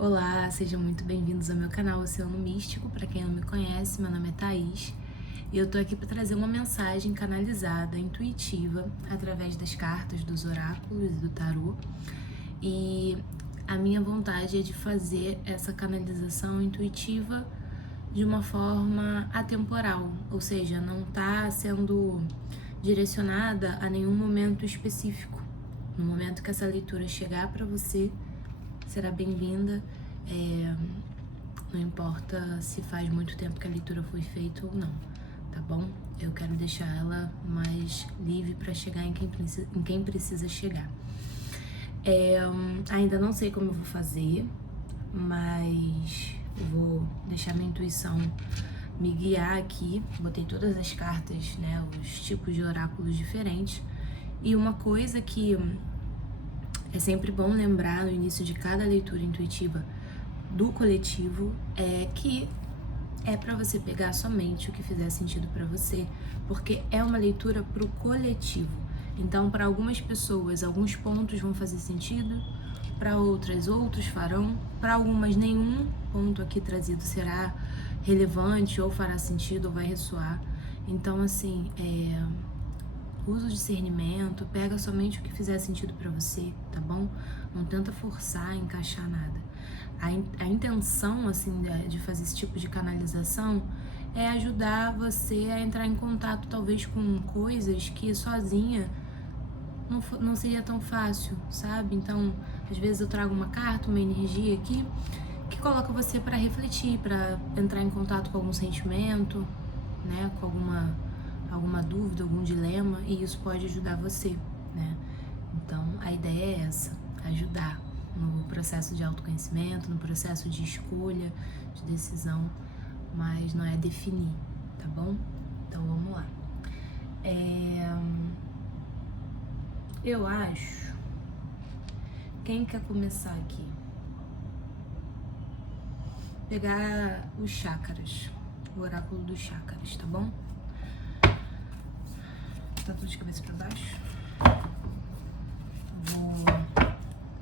Olá, sejam muito bem-vindos ao meu canal Oceano Místico. Para quem não me conhece, meu nome é Thaís e eu tô aqui para trazer uma mensagem canalizada, intuitiva, através das cartas, dos oráculos e do tarô. E a minha vontade é de fazer essa canalização intuitiva de uma forma atemporal, ou seja, não tá sendo direcionada a nenhum momento específico. No momento que essa leitura chegar para você, será bem-vinda, não importa se faz muito tempo que a leitura foi feita ou não, tá bom? Eu quero deixar ela mais livre para chegar em quem precisa chegar. Ainda não sei como eu vou fazer, mas eu vou deixar minha intuição me guiar aqui. Botei todas as cartas, né, os tipos de oráculos diferentes. E uma coisa que é sempre bom lembrar no início de cada leitura intuitiva do coletivo é que é para você pegar somente o que fizer sentido para você, porque é uma leitura para o coletivo. Então, para algumas pessoas, alguns pontos vão fazer sentido, para outras, outros farão, para algumas, nenhum ponto aqui trazido será relevante ou fará sentido ou vai ressoar. Então, assim, usa o discernimento, pega somente o que fizer sentido para você, tá bom? Não tenta forçar, encaixar nada. A intenção, assim, de fazer esse tipo de canalização é ajudar você a entrar em contato, talvez, com coisas que sozinha não seria tão fácil, sabe? Então, às vezes eu trago uma carta, uma energia aqui, que coloca você para refletir, para entrar em contato com algum sentimento, né? Com alguma dúvida, algum dilema, e isso pode ajudar você, né? Então, a ideia é essa, ajudar no processo de autoconhecimento, no processo de escolha, de decisão, mas não é definir, tá bom? Então, vamos lá. Eu acho... Quem quer começar aqui? Pegar os chakras, o oráculo dos chakras, tá bom? Tá tudo de cabeça pra baixo. Vou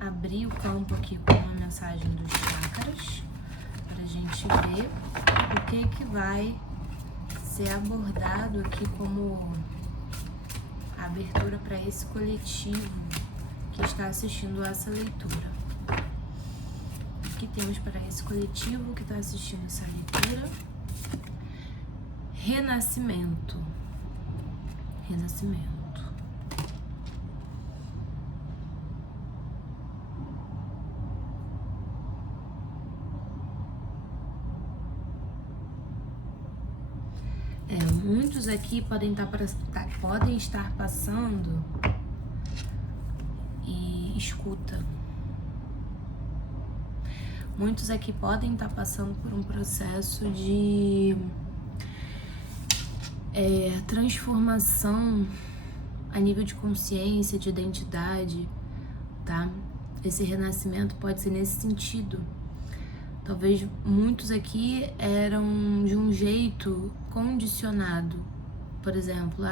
abrir o campo aqui com uma mensagem dos chakras pra gente ver o que vai ser abordado aqui como abertura para esse coletivo que está assistindo a essa leitura. O que temos para esse coletivo que está assistindo essa leitura? Renascimento. Renascimento. Muitos aqui podem estar passando e escuta. Muitos aqui podem estar passando por um processo de transformação a nível de consciência, de identidade, tá? Esse renascimento pode ser nesse sentido. Talvez muitos aqui eram de um jeito condicionado. Por exemplo,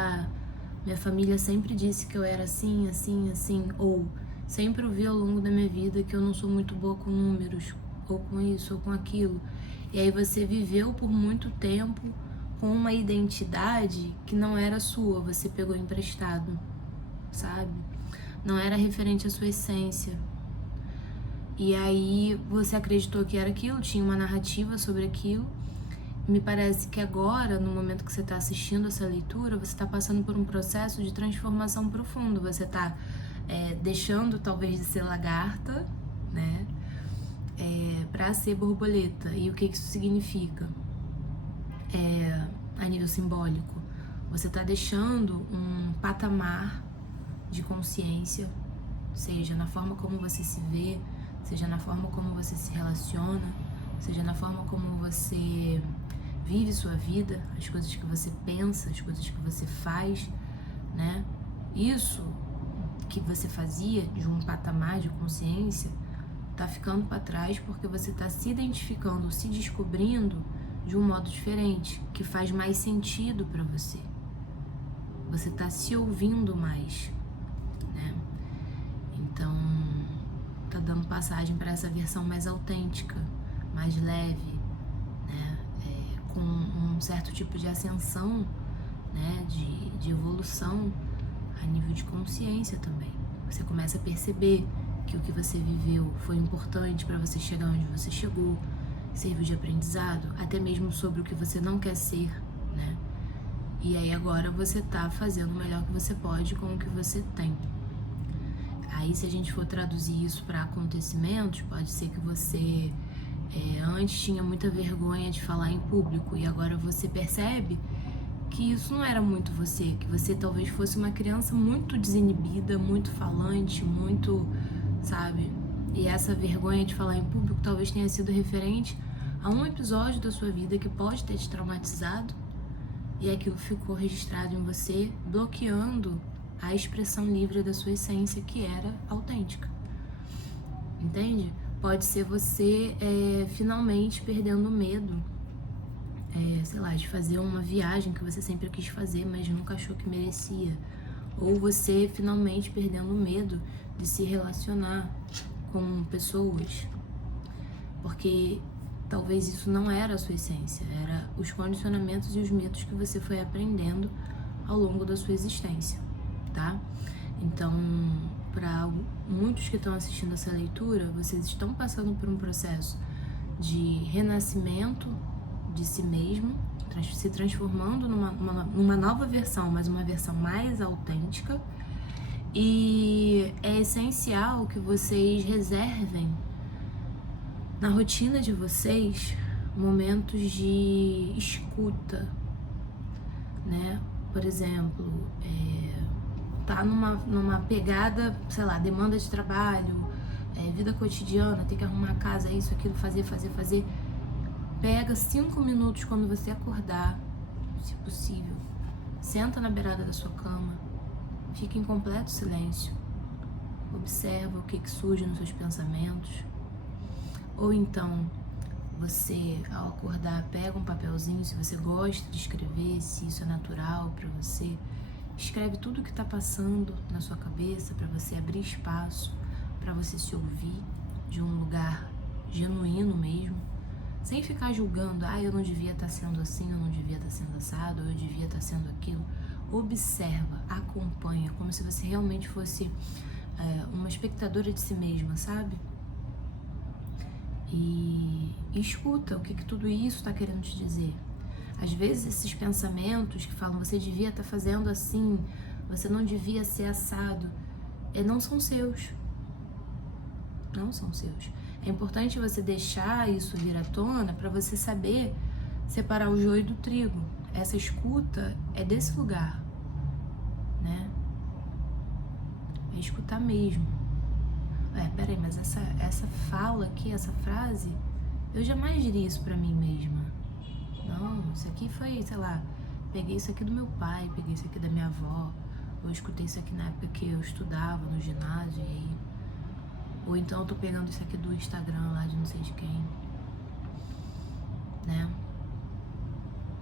minha família sempre disse que eu era assim, assim, assim, ou sempre ouvi ao longo da minha vida que eu não sou muito boa com números, ou com isso, ou com aquilo. E aí você viveu por muito tempo com uma identidade que não era sua, você pegou emprestado, sabe? Não era referente à sua essência. E aí você acreditou que era aquilo, tinha uma narrativa sobre aquilo. Me parece que agora, no momento que você está assistindo essa leitura, você está passando por um processo de transformação profundo. Você está deixando talvez de ser lagarta, né, para ser borboleta. E o que isso significa? A nível simbólico, você está deixando um patamar de consciência, seja na forma como você se vê, seja na forma como você se relaciona, seja na forma como você vive sua vida, as coisas que você pensa, as coisas que você faz, né? Isso que você fazia de um patamar de consciência tá ficando para trás porque você tá se identificando, se descobrindo de um modo diferente, que faz mais sentido para você. Você tá se ouvindo mais, né? Então, tá dando passagem para essa versão mais autêntica, mais leve, né? Com um certo tipo de ascensão, né? De evolução a nível de consciência também. Você começa a perceber que o que você viveu foi importante para você chegar onde você chegou, serviu de aprendizado, até mesmo sobre o que você não quer ser, né? E aí agora você tá fazendo o melhor que você pode com o que você tem. Aí se a gente for traduzir isso para acontecimentos, pode ser que você antes tinha muita vergonha de falar em público e agora você percebe que isso não era muito você, que você talvez fosse uma criança muito desinibida, muito falante, muito, sabe? E essa vergonha de falar em público talvez tenha sido referente a um episódio da sua vida que pode ter te traumatizado e aquilo ficou registrado em você, bloqueando a expressão livre da sua essência, que era autêntica. Entende? Pode ser você finalmente perdendo o medo, sei lá, de fazer uma viagem que você sempre quis fazer, mas nunca achou que merecia. Ou você finalmente perdendo o medo de se relacionar com pessoas. Porque talvez isso não era a sua essência, era os condicionamentos e os medos que você foi aprendendo ao longo da sua existência, tá? Então, para muitos que estão assistindo essa leitura, vocês estão passando por um processo de renascimento de si mesmo, se transformando numa nova versão, mas uma versão mais autêntica. E é essencial que vocês reservem na rotina de vocês momentos de escuta, né? Por exemplo, tá numa pegada, sei lá, demanda de trabalho, vida cotidiana, ter que arrumar a casa, isso, aquilo, fazer. Pega 5 minutos quando você acordar, se possível. Senta na beirada da sua cama, fica em completo silêncio. Observa o que surge nos seus pensamentos. Ou então, você, ao acordar, pega um papelzinho, se você gosta de escrever, se isso é natural para você, escreve tudo o que está passando na sua cabeça para você abrir espaço, para você se ouvir de um lugar genuíno mesmo, sem ficar julgando, eu não devia estar sendo assim, eu não devia estar sendo assado, eu devia estar sendo aquilo. Observa, acompanha, como se você realmente fosse uma espectadora de si mesma, sabe? E escuta o que tudo isso está querendo te dizer. Às vezes esses pensamentos que falam, você devia estar fazendo assim, você não devia ser assado, não são seus. Não são seus. É importante você deixar isso vir à tona para você saber separar o joio do trigo. Essa escuta é desse lugar, né? É escutar mesmo. Peraí, mas essa fala aqui, essa frase, eu jamais diria isso pra mim mesma. Não, isso aqui foi, sei lá, peguei isso aqui do meu pai, peguei isso aqui da minha avó, ou escutei isso aqui na época que eu estudava no ginásio, e aí... Ou então eu tô pegando isso aqui do Instagram lá de não sei de quem, né?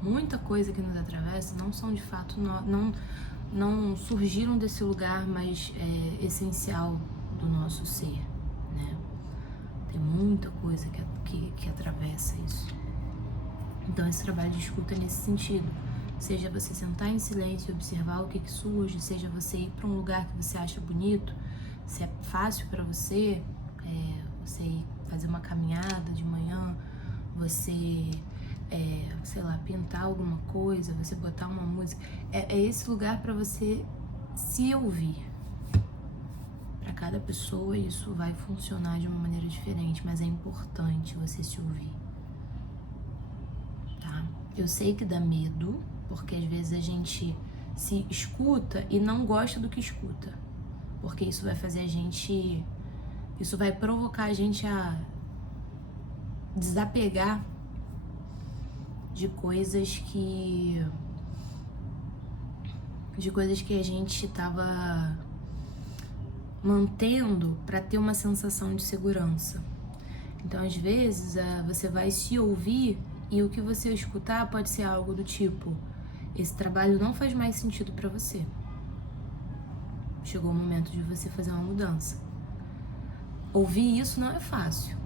Muita coisa que nos atravessa não são de fato, não surgiram desse lugar mais essencial do nosso ser, né? Tem muita coisa que atravessa isso. Então esse trabalho de escuta é nesse sentido. Seja você sentar em silêncio e observar o que surge, seja você ir para um lugar que você acha bonito, se é fácil para você, você ir fazer uma caminhada de manhã, você, sei lá, pintar alguma coisa, você botar uma música. É esse lugar para você se ouvir. Para cada pessoa isso vai funcionar de uma maneira diferente, mas é importante você se ouvir, tá? Eu sei que dá medo, porque às vezes a gente se escuta e não gosta do que escuta, porque isso vai fazer isso vai provocar a gente a desapegar de coisas que a gente tava mantendo para ter uma sensação de segurança. Então, às vezes, você vai se ouvir e o que você escutar pode ser algo do tipo: esse trabalho não faz mais sentido para você. Chegou o momento de você fazer uma mudança. ouvir isso não é fácil.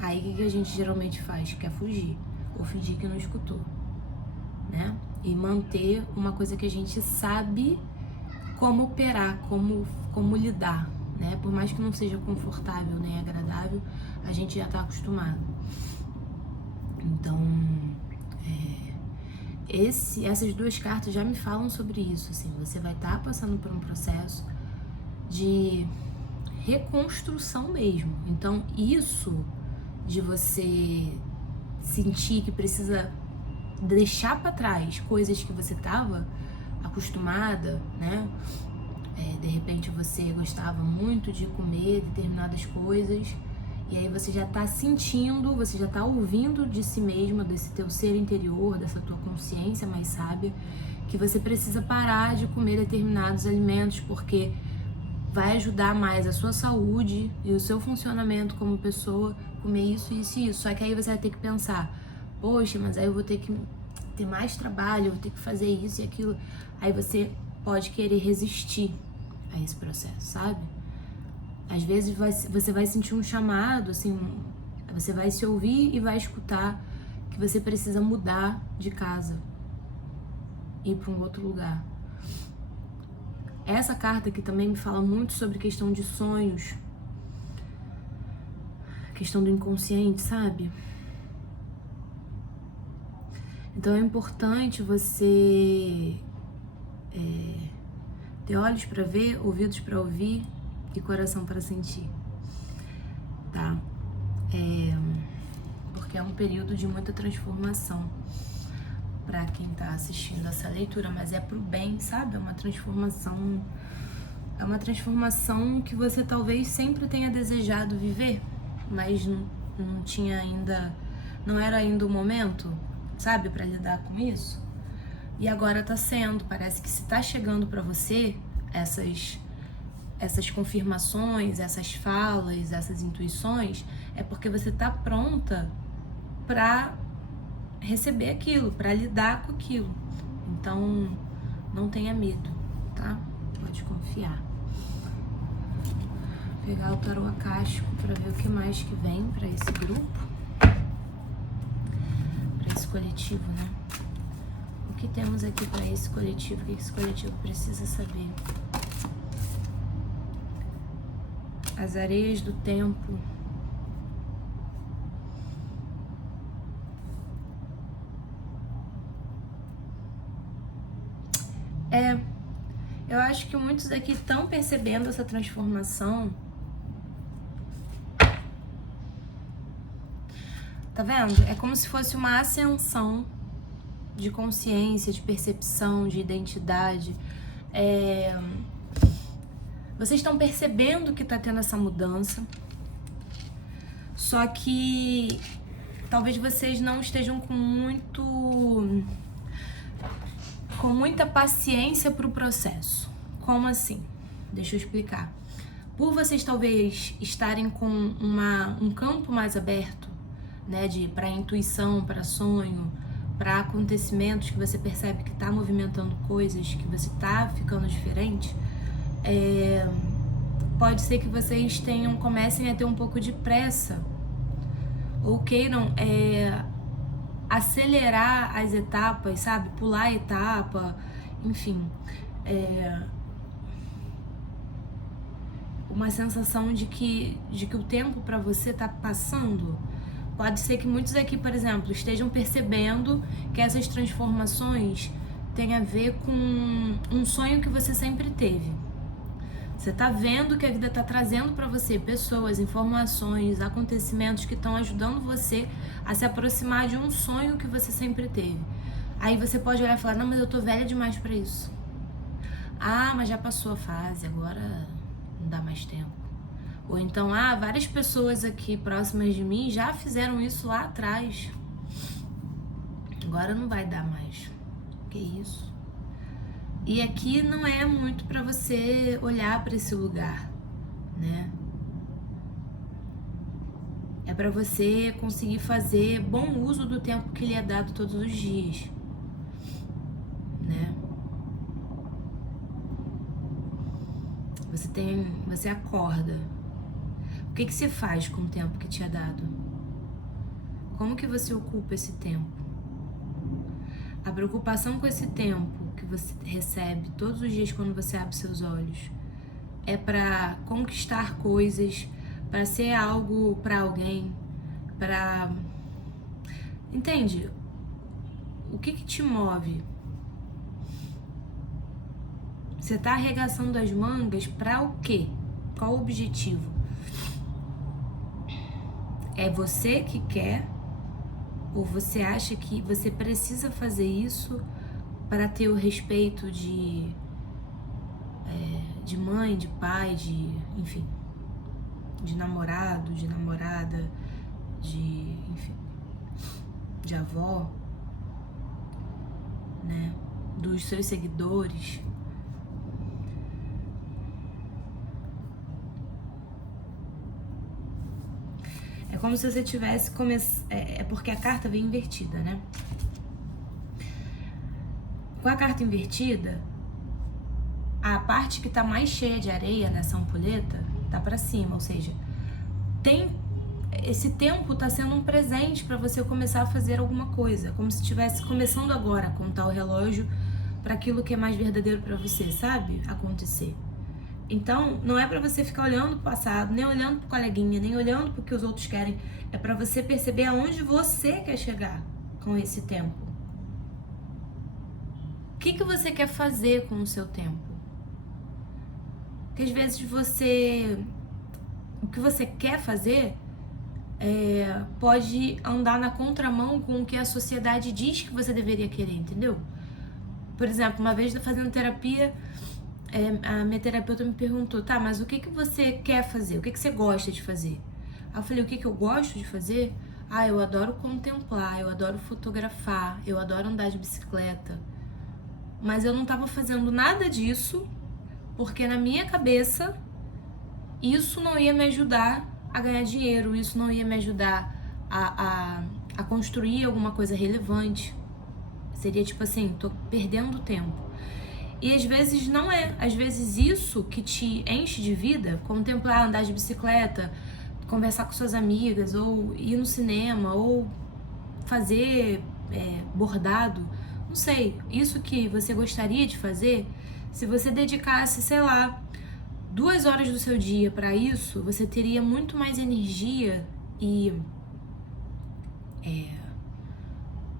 Aí o que a gente geralmente faz? Quer fugir ou fingir que não escutou, né? E manter uma coisa que a gente sabe como operar, como lidar, né? Por mais que não seja confortável nem agradável, a gente já tá acostumado. Então, essas duas cartas já me falam sobre isso, assim. Você vai estar passando por um processo de reconstrução mesmo. Então, isso de você sentir que precisa deixar para trás coisas que você estava acostumada, né? De repente você gostava muito de comer determinadas coisas e aí você já tá sentindo, você já tá ouvindo de si mesma, desse teu ser interior, dessa tua consciência mais sábia, que você precisa parar de comer determinados alimentos porque vai ajudar mais a sua saúde e o seu funcionamento como pessoa, comer isso, isso e isso. Só que aí você vai ter que pensar, poxa, mas aí eu vou ter que ter mais trabalho, eu vou ter que fazer isso e aquilo. Aí você pode querer resistir a esse processo, sabe? Às vezes você vai sentir um chamado, assim, você vai se ouvir e vai escutar que você precisa mudar de casa, ir para um outro lugar. Essa carta aqui também me fala muito sobre questão de sonhos, questão do inconsciente, sabe? Então é importante você ter olhos para ver, ouvidos para ouvir e coração para sentir, tá? Porque é um período de muita transformação para quem tá assistindo essa leitura, mas é pro bem, sabe? É uma transformação que você talvez sempre tenha desejado viver, mas não tinha ainda, não era ainda o momento, sabe, para lidar com isso. E agora tá sendo, parece que se tá chegando para você essas confirmações, essas falas, essas intuições, é porque você tá pronta para receber aquilo, para lidar com aquilo. Então, não tenha medo, tá? Pode confiar. Vou pegar o tarô acástico para ver o que mais que vem para esse grupo, para esse coletivo, né? O que temos aqui para esse coletivo? O que esse coletivo precisa saber? As areias do tempo. Eu acho que muitos aqui estão percebendo essa transformação. Tá vendo? É como se fosse uma ascensão de consciência, de percepção, de identidade. Vocês estão percebendo que tá tendo essa mudança. Só que talvez vocês não estejam com muita paciência para o processo. Como assim? Deixa eu explicar. Por vocês talvez estarem com um campo mais aberto, né, para intuição, para sonho, para acontecimentos que você percebe que está movimentando coisas, que você está ficando diferente, pode ser que vocês comecem a ter um pouco de pressa ou queiram acelerar as etapas, sabe? Pular a etapa, enfim. Uma sensação de que o tempo para você tá passando. Pode ser que muitos aqui, por exemplo, estejam percebendo que essas transformações têm a ver com um sonho que você sempre teve. Você tá vendo que a vida tá trazendo para você pessoas, informações, acontecimentos que estão ajudando você a se aproximar de um sonho que você sempre teve. Aí você pode olhar e falar, não, mas eu tô velha demais para isso. Ah, mas já passou a fase, agora não dá mais tempo. Ou então, várias pessoas aqui próximas de mim já fizeram isso lá atrás. Agora não vai dar mais. Que isso? E aqui não é muito para você olhar para esse lugar, né? É para você conseguir fazer bom uso do tempo que lhe é dado todos os dias, né? Você acorda. que que você faz com o tempo que te é dado? Como que você ocupa esse tempo? A preocupação com esse tempo que você recebe todos os dias quando você abre seus olhos é para conquistar coisas, para ser algo para alguém, para... Entende? O que que te move? Você tá arregaçando as mangas para o quê? Qual o objetivo? É você que quer? Ou você acha que você precisa fazer isso para ter o respeito de mãe, de pai, enfim, de namorado, de namorada, enfim, de avó, né? Dos seus seguidores? É como se você tivesse é porque a carta vem invertida, né? Com a carta invertida, a parte que tá mais cheia de areia nessa ampulheta tá pra cima, ou seja, esse tempo tá sendo um presente pra você começar a fazer alguma coisa, como se estivesse começando agora a contar o relógio pra aquilo que é mais verdadeiro pra você, sabe? Acontecer. Então, não é pra você ficar olhando pro passado, nem olhando pro coleguinha, nem olhando pro que os outros querem. É pra você perceber aonde você quer chegar com esse tempo. O que você quer fazer com o seu tempo? Porque às vezes o que você quer fazer pode andar na contramão com o que a sociedade diz que você deveria querer, entendeu? Por exemplo, uma vez eu fazendo terapia, a minha terapeuta me perguntou, tá, mas o que você quer fazer? O que você gosta de fazer? Aí eu falei, o que eu gosto de fazer? Ah, eu adoro contemplar, eu adoro fotografar, eu adoro andar de bicicleta. Mas eu não tava fazendo nada disso, porque na minha cabeça, isso não ia me ajudar a ganhar dinheiro, isso não ia me ajudar a construir alguma coisa relevante. Seria tipo assim, tô perdendo tempo. E às vezes não é. Às vezes isso que te enche de vida, contemplar, andar de bicicleta, conversar com suas amigas, ou ir no cinema, ou fazer bordado, não sei, isso que você gostaria de fazer, se você dedicasse, sei lá, 2 horas do seu dia para isso, você teria muito mais energia e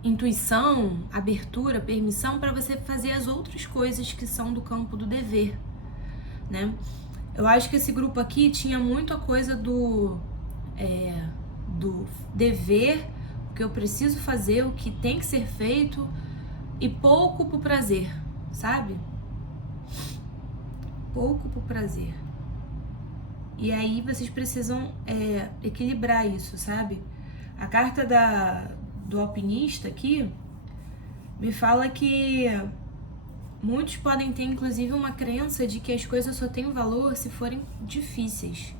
intuição, abertura, permissão para você fazer as outras coisas que são do campo do dever, né? Eu acho que esse grupo aqui tinha muito a coisa do dever, o que eu preciso fazer, o que tem que ser feito, e pouco pro prazer, sabe? Pouco pro prazer. E aí vocês precisam equilibrar isso, sabe? A carta do alpinista aqui me fala que muitos podem ter, inclusive, uma crença de que as coisas só têm valor se forem difíceis,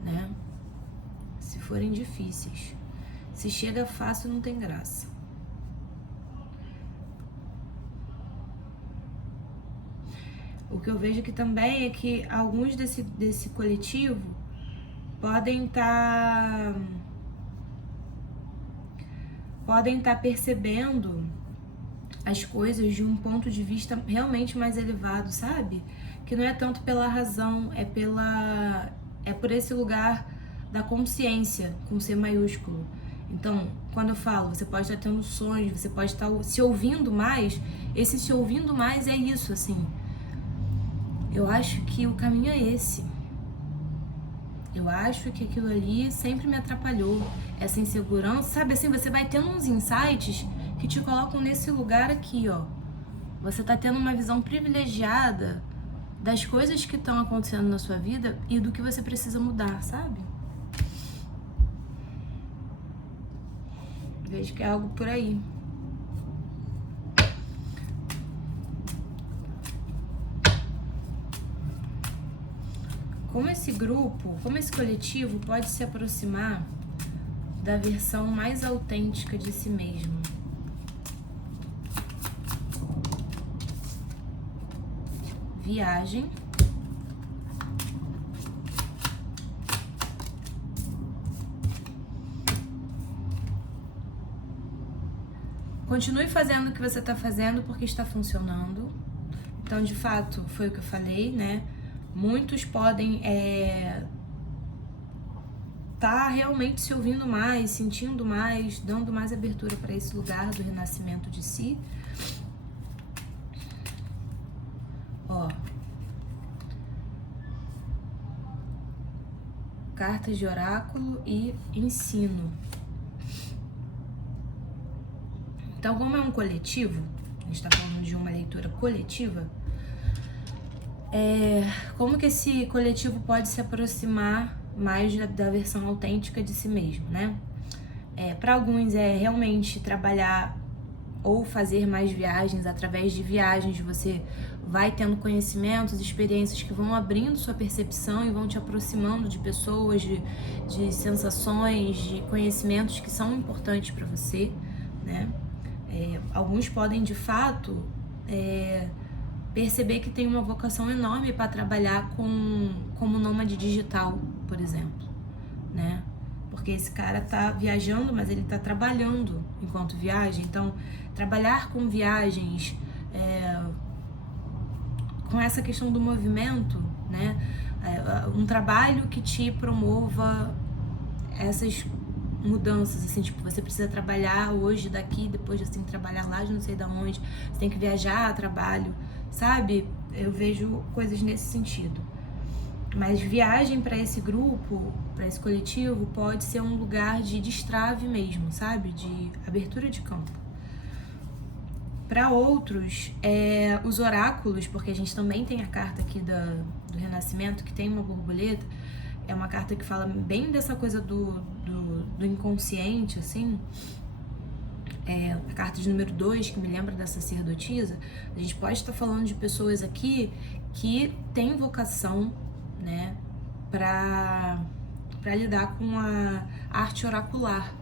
né? Se forem difíceis. Se chega fácil, não tem graça. O que eu vejo aqui também é que alguns desse coletivo podem estar percebendo as coisas de um ponto de vista realmente mais elevado, sabe? Que não é tanto pela razão, é por esse lugar da consciência, com C maiúsculo. Então, quando eu falo, você pode estar tendo sonhos, você pode estar se ouvindo mais, esse se ouvindo mais é isso, assim. Eu acho que o caminho é esse. Eu acho que aquilo ali sempre me atrapalhou. Essa insegurança, sabe assim, você vai tendo uns insights que te colocam nesse lugar aqui, ó. Você tá tendo uma visão privilegiada das coisas que estão acontecendo na sua vida e do que você precisa mudar, sabe? Vejo que é algo por aí. Como esse grupo, como esse coletivo pode se aproximar da versão mais autêntica de si mesmo? Viagem. Continue fazendo o que você está fazendo porque está funcionando. Então, de fato, foi o que eu falei, né? Muitos podem tá realmente se ouvindo mais, sentindo mais, dando mais abertura para esse lugar do renascimento de si. Ó, cartas de oráculo e ensino. Então, como é um coletivo, a gente tá falando de uma leitura coletiva, como que esse coletivo pode se aproximar mais da versão autêntica de si mesmo, né? Para alguns é realmente trabalhar ou fazer mais viagens. Através de viagens você vai tendo conhecimentos, experiências que vão abrindo sua percepção e vão te aproximando de pessoas, de sensações, de conhecimentos que são importantes para você, né? Alguns podem de fato perceber que tem uma vocação enorme para trabalhar como nômade digital, por exemplo, né? Porque esse cara tá viajando, mas ele tá trabalhando enquanto viaja. Então, trabalhar com viagens, com essa questão do movimento, né? Um trabalho que te promova essas mudanças, assim, tipo, você precisa trabalhar hoje daqui, depois você tem que trabalhar lá de não sei de onde, você tem que viajar a trabalho, sabe? Eu vejo coisas nesse sentido. Mas viagem para esse grupo, para esse coletivo, pode ser um lugar de destrave mesmo, sabe? De abertura de campo. Para outros, os oráculos, porque a gente também tem a carta aqui do Renascimento, que tem uma borboleta, é uma carta que fala bem dessa coisa do inconsciente, assim. A carta de número 2, que me lembra da sacerdotisa. A gente pode estar falando de pessoas aqui que têm vocação, né, para lidar com a arte oracular,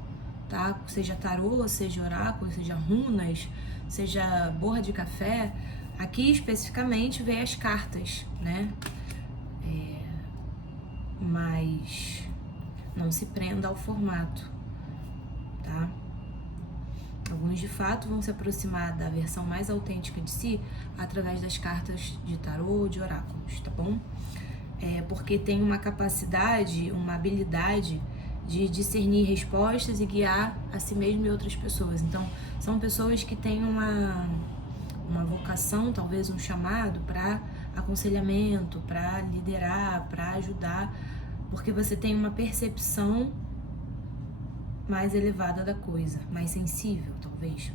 tá? Seja tarô, seja oráculo, seja runas, seja borra de café. Aqui especificamente vem as cartas, né? Mas não se prenda ao formato, tá? Alguns de fato vão se aproximar da versão mais autêntica de si através das cartas de tarô ou de oráculos, tá bom? Porque tem uma capacidade, uma habilidade de discernir respostas e guiar a si mesmo e outras pessoas. Então, são pessoas que têm uma vocação, talvez um chamado para aconselhamento, para liderar, para ajudar, porque você tem uma percepção mais elevada da coisa, mais sensível, talvez.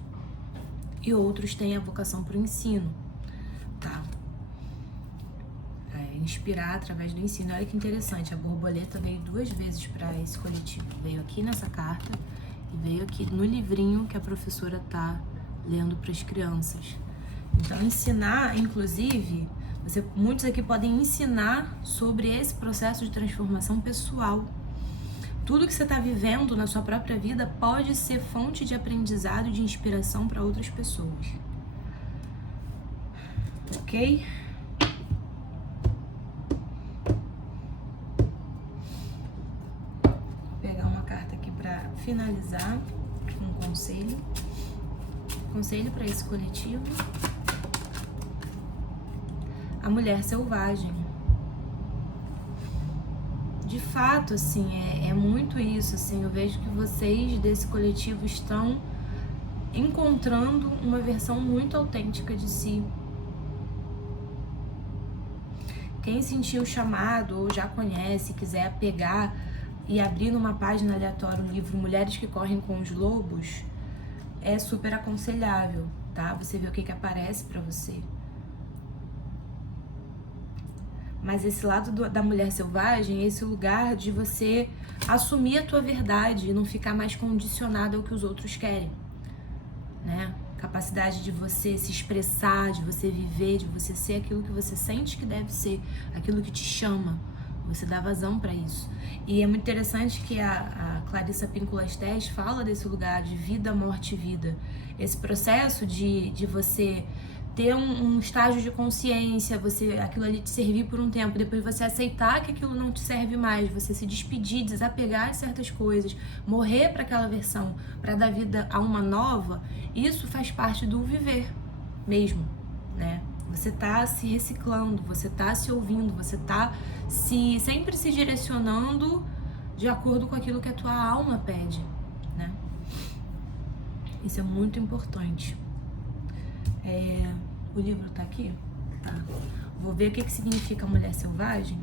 E outros têm a vocação para o ensino, tá? Inspirar através do ensino. Olha que interessante, a borboleta veio 2 vezes para esse coletivo. Veio aqui nessa carta e veio aqui no livrinho que a professora tá lendo para as crianças. Então, ensinar, inclusive, muitos aqui podem ensinar sobre esse processo de transformação pessoal. Tudo que você está vivendo na sua própria vida pode ser fonte de aprendizado e de inspiração para outras pessoas. Ok? Finalizar com um conselho para esse coletivo. A mulher selvagem. De fato, assim, é muito isso, assim, eu vejo que vocês desse coletivo estão encontrando uma versão muito autêntica de si. Quem sentiu o chamado ou já conhece, quiser pegar e abrir numa página aleatória o livro Mulheres que Correm com os Lobos, é super aconselhável, tá? Você vê o que aparece pra você. Mas esse lado da mulher selvagem é esse lugar de você assumir a tua verdade e não ficar mais condicionado ao que os outros querem, né? Capacidade de você se expressar, de você viver, de você ser aquilo que você sente que deve ser, aquilo que te chama. Você dá vazão para isso. E é muito interessante que a Clarissa Pinkola Estés fala desse lugar de vida, morte e vida. Esse processo de você ter um estágio de consciência, aquilo ali te servir por um tempo, depois você aceitar que aquilo não te serve mais, você se despedir, desapegar de certas coisas, morrer para aquela versão, para dar vida a uma nova, isso faz parte do viver mesmo, né? Você tá se reciclando, você tá se ouvindo, você tá sempre se direcionando de acordo com aquilo que a tua alma pede, né? Isso é muito importante. O livro tá aqui? Tá. Vou ver o que significa mulher selvagem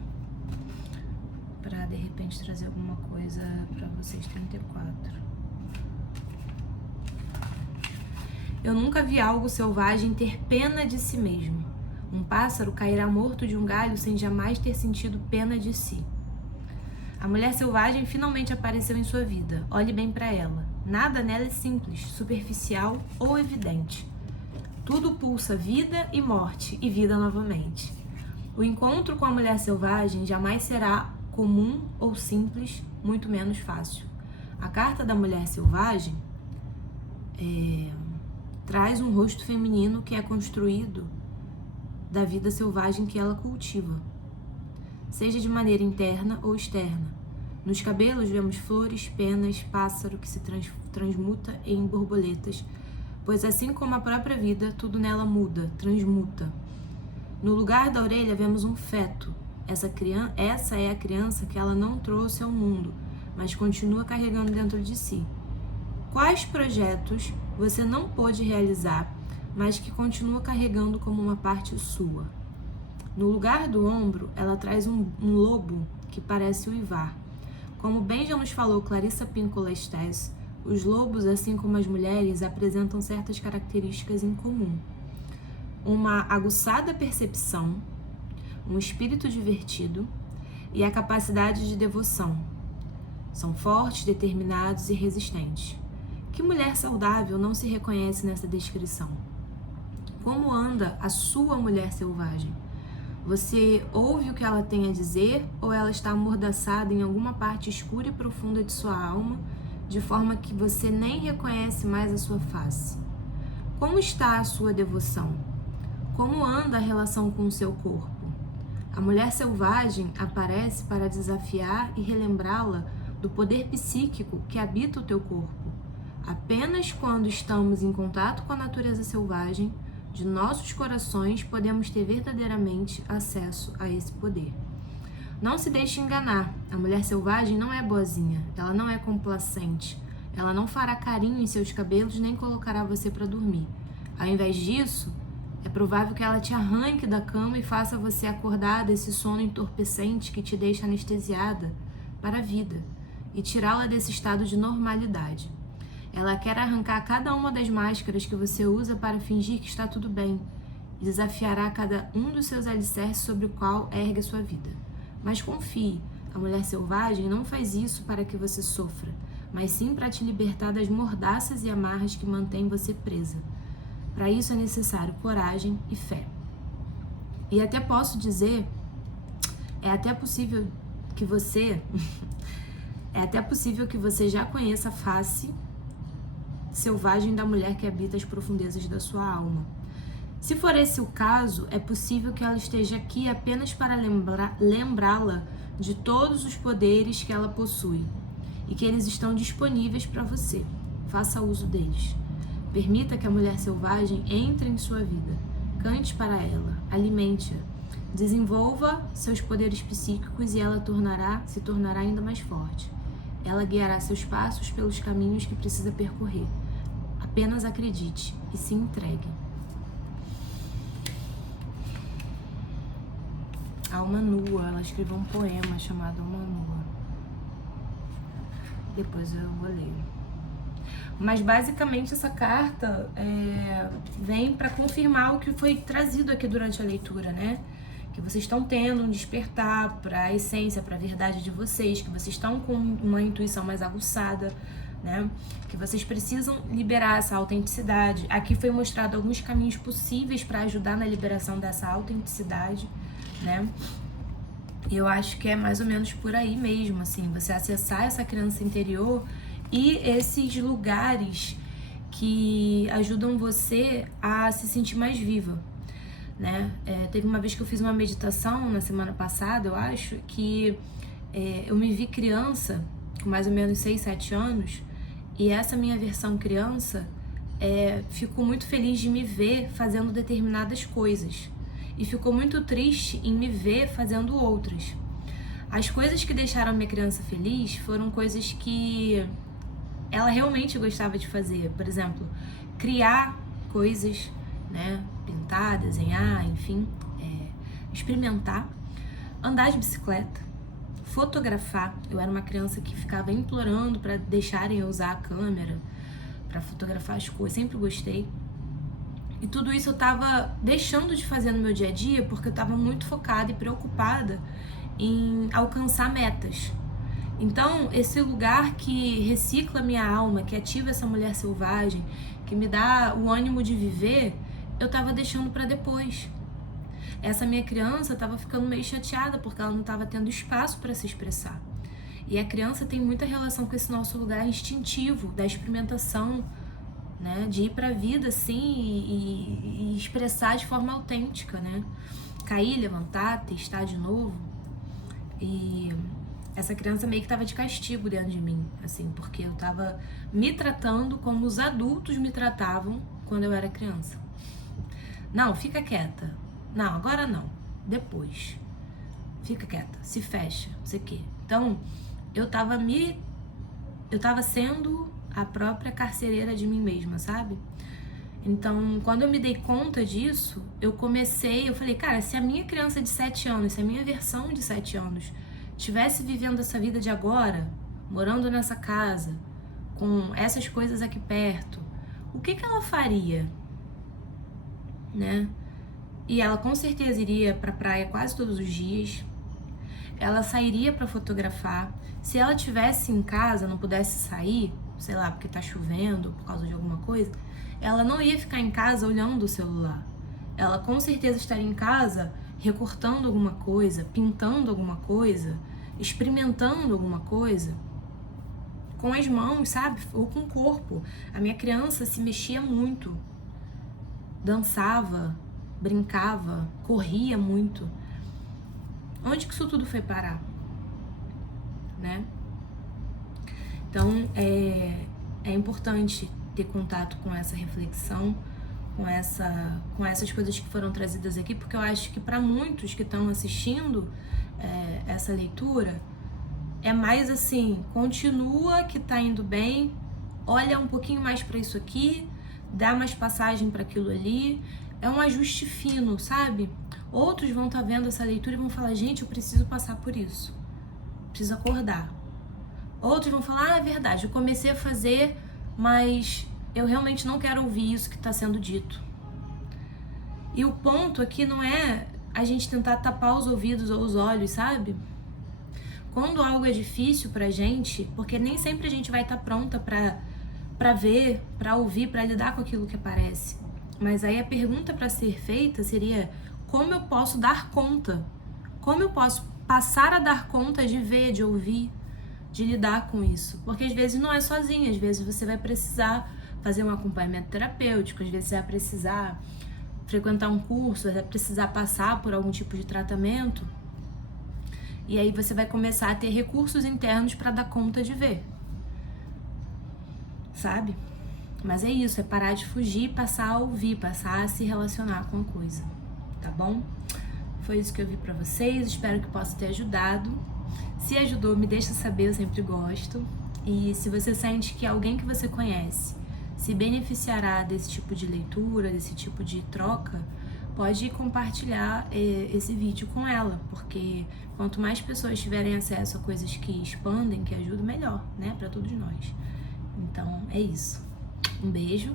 pra de repente trazer alguma coisa pra vocês. 34. Eu nunca vi algo selvagem ter pena de si mesmo. Um pássaro cairá morto de um galho sem jamais ter sentido pena de si. A mulher selvagem finalmente apareceu em sua vida. Olhe bem para ela. Nada nela é simples, superficial ou evidente. Tudo pulsa vida e morte e vida novamente. O encontro com a mulher selvagem jamais será comum ou simples, muito menos fácil. A carta da mulher selvagem traz um rosto feminino que é construído da vida selvagem que ela cultiva, seja de maneira interna ou externa. Nos cabelos vemos flores, penas, pássaro que se transmuta em borboletas, pois assim como a própria vida, tudo nela muda, transmuta. No lugar da orelha vemos um feto. Essa é a criança que ela não trouxe ao mundo, mas continua carregando dentro de si. Quais projetos você não pôde realizar, mas que continua carregando como uma parte sua? No lugar do ombro, ela traz um lobo que parece uivar. Como bem já nos falou Clarissa Pinkola Estés, os lobos, assim como as mulheres, apresentam certas características em comum. Uma aguçada percepção, um espírito divertido e a capacidade de devoção. São fortes, determinados e resistentes. Que mulher saudável não se reconhece nessa descrição? Como anda a sua mulher selvagem? Você ouve o que ela tem a dizer ou ela está amordaçada em alguma parte escura e profunda de sua alma, de forma que você nem reconhece mais a sua face? Como está a sua devoção? Como anda a relação com o seu corpo? A mulher selvagem aparece para desafiar e relembrá-la do poder psíquico que habita o teu corpo. Apenas quando estamos em contato com a natureza selvagem de nossos corações podemos ter verdadeiramente acesso a esse poder. Não se deixe enganar, a mulher selvagem não é boazinha, ela não é complacente, ela não fará carinho em seus cabelos nem colocará você para dormir. Ao invés disso, é provável que ela te arranque da cama e faça você acordar desse sono entorpecente que te deixa anestesiada para a vida e tirá-la desse estado de normalidade. Ela quer arrancar cada uma das máscaras que você usa para fingir que está tudo bem e desafiará cada um dos seus alicerces sobre o qual ergue sua vida. Mas confie, a mulher selvagem não faz isso para que você sofra, mas sim para te libertar das mordaças e amarras que mantêm você presa. Para isso é necessário coragem e fé. E até posso dizer, é até possível que você já conheça a face selvagem da mulher que habita as profundezas da sua alma. Se for esse o caso, é possível que ela esteja aqui apenas para lembrá-la de todos os poderes que ela possui e que eles estão disponíveis para você. Faça uso deles. Permita que a mulher selvagem entre em sua vida. Cante para ela, alimente-a, desenvolva seus poderes psíquicos e ela se tornará ainda mais forte. Ela guiará seus passos pelos caminhos que precisa percorrer. Apenas acredite e se entregue. Alma Nua, ela escreveu um poema chamado Alma Nua. Depois eu vou ler. Mas basicamente essa carta vem para confirmar o que foi trazido aqui durante a leitura, né? Que vocês estão tendo um despertar para a essência, para a verdade de vocês, que vocês estão com uma intuição mais aguçada, né? Que vocês precisam liberar essa autenticidade. Aqui foi mostrado alguns caminhos possíveis para ajudar na liberação dessa autenticidade, né? E eu acho que é mais ou menos por aí mesmo, assim, você acessar essa criança interior e esses lugares que ajudam você a se sentir mais viva, né? Teve uma vez que eu fiz uma meditação na semana passada, eu acho, que eu me vi criança, com mais ou menos 6, 7 anos, e essa minha versão criança ficou muito feliz de me ver fazendo determinadas coisas e ficou muito triste em me ver fazendo outras. As coisas que deixaram minha criança feliz foram coisas que ela realmente gostava de fazer. Por exemplo, criar coisas, né? Pintar, desenhar, enfim, experimentar, andar de bicicleta, fotografar. Eu era uma criança que ficava implorando para deixarem eu usar a câmera para fotografar as coisas, sempre gostei. E tudo isso eu tava deixando de fazer no meu dia a dia porque eu tava muito focada e preocupada em alcançar metas. Então, esse lugar que recicla minha alma, que ativa essa mulher selvagem, que me dá o ânimo de viver, eu tava deixando para depois. Essa minha criança tava ficando meio chateada porque ela não tava tendo espaço para se expressar. E a criança tem muita relação com esse nosso lugar instintivo, da experimentação, né? De ir pra vida assim e expressar de forma autêntica, né? Cair, levantar, testar de novo. E essa criança meio que tava de castigo dentro de mim, assim, porque eu tava me tratando como os adultos me tratavam quando eu era criança. Não, fica quieta. Não, agora não. Depois. Fica quieta, se fecha, não sei o quê. Então, eu tava sendo a própria carcereira de mim mesma, sabe? Então, quando eu me dei conta disso, eu falei, cara, se a minha criança de 7 anos, se a minha versão de 7 anos tivesse vivendo essa vida de agora, morando nessa casa, com essas coisas aqui perto, o que ela faria, né? E ela com certeza iria pra praia quase todos os dias, ela sairia pra fotografar. Se ela tivesse em casa, não pudesse sair, sei lá, porque tá chovendo, por causa de alguma coisa, ela não ia ficar em casa olhando o celular. Ela com certeza estaria em casa recortando alguma coisa, pintando alguma coisa, experimentando alguma coisa com as mãos, sabe? Ou com o corpo. A minha criança se mexia muito, dançava, brincava, corria muito. Onde que isso tudo foi parar? Né? Então, é importante ter contato com essa reflexão, com essas coisas que foram trazidas aqui, porque eu acho que para muitos que estão assistindo essa leitura, é mais assim, continua que tá indo bem, olha um pouquinho mais para isso aqui, dá mais passagem para aquilo ali, é um ajuste fino, sabe? Outros vão estar vendo essa leitura e vão falar, gente, eu preciso passar por isso, preciso acordar. Outros vão falar, é verdade, eu comecei a fazer, mas eu realmente não quero ouvir isso que está sendo dito. E o ponto aqui não é a gente tentar tapar os ouvidos ou os olhos, sabe? Quando algo é difícil pra gente, porque nem sempre a gente vai estar pronta pra ver, pra ouvir, pra lidar com aquilo que aparece. Mas aí a pergunta pra ser feita seria, como eu posso dar conta? Como eu posso passar a dar conta de ver, de ouvir, de lidar com isso? Porque às vezes não é sozinha, às vezes você vai precisar fazer um acompanhamento terapêutico, às vezes você vai precisar frequentar um curso, vai precisar passar por algum tipo de tratamento. E aí você vai começar a ter recursos internos para dar conta de ver. Sabe? Mas é isso, é parar de fugir, passar a ouvir, passar a se relacionar com a coisa. Tá bom? Foi isso que eu vi pra vocês, espero que possa ter ajudado. Se ajudou, me deixa saber, eu sempre gosto. E se você sente que alguém que você conhece se beneficiará desse tipo de leitura, desse tipo de troca, pode compartilhar esse vídeo com ela, porque quanto mais pessoas tiverem acesso a coisas que expandem, que ajudam, melhor, né, pra todos nós. Então, é isso. Um beijo.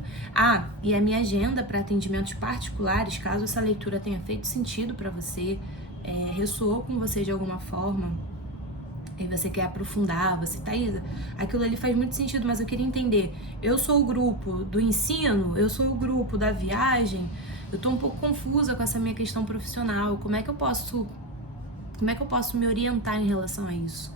E a minha agenda para atendimentos particulares, caso essa leitura tenha feito sentido para você, ressoou com você de alguma forma, e você quer aprofundar, você, Thaisa, aquilo ali faz muito sentido, mas eu queria entender, eu sou o grupo do ensino, eu sou o grupo da viagem, eu tô um pouco confusa com essa minha questão profissional, como é que eu posso me orientar em relação a isso?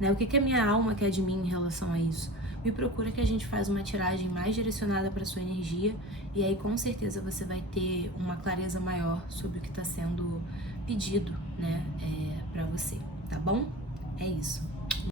Né? O que a minha alma quer de mim em relação a isso? me procura que a gente faz uma tiragem mais direcionada para sua energia e aí com certeza você vai ter uma clareza maior sobre o que está sendo pedido, né, para você, tá bom? É isso.